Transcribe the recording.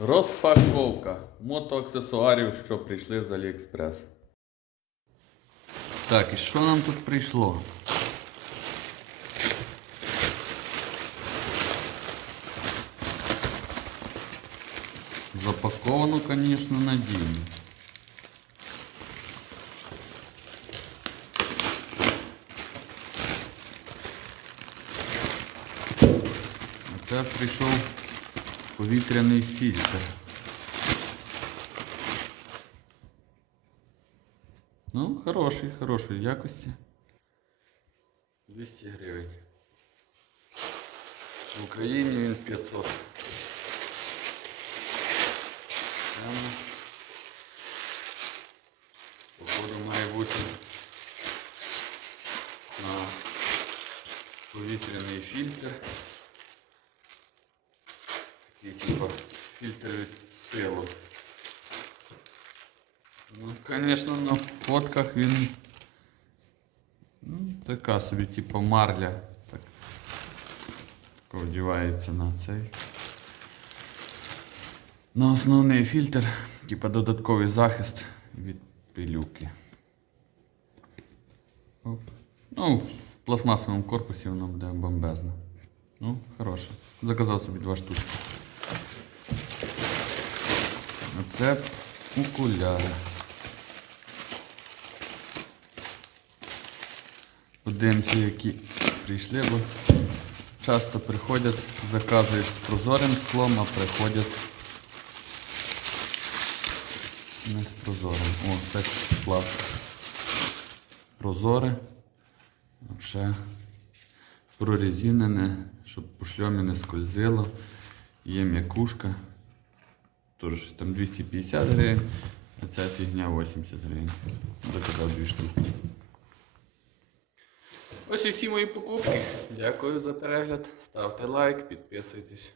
Розпаковка мотоаксесуарів, що прийшли з Аліекспрес. Так, і що нам тут прийшло? Запаковано, звісно, надійно. Це прийшов повітряний фільтр. Ну, хороший, хорошої якості. 200 гривень. В Україні він 500. Це у нас походу має бути на повітряний фільтр. Такий типа фільтр від пива. Ну, звісно, на фотках він ну, така собі, типа марля. Так. Тако вдівається на цей. На основний фільтр, типа додатковий захист від пилюки. Оп. Ну, в пластмасовому корпусі воно буде бомбезно. Ну, хороше. Заказав собі два штучки. Оце окуляри. Подивимося, які прийшли, бо часто приходять, заказують з прозорим склом, а приходять не з прозорим. О, це клас. Прозоре. Взагалі прорезинене, щоб по шльомі не скользило. Є м'якушка. Теж там 250 гривень, а ця фігня 80 гривень. Доказав дві штуки. Ось і всі мої покупки. Дякую за перегляд. Ставте лайк, підписуйтесь.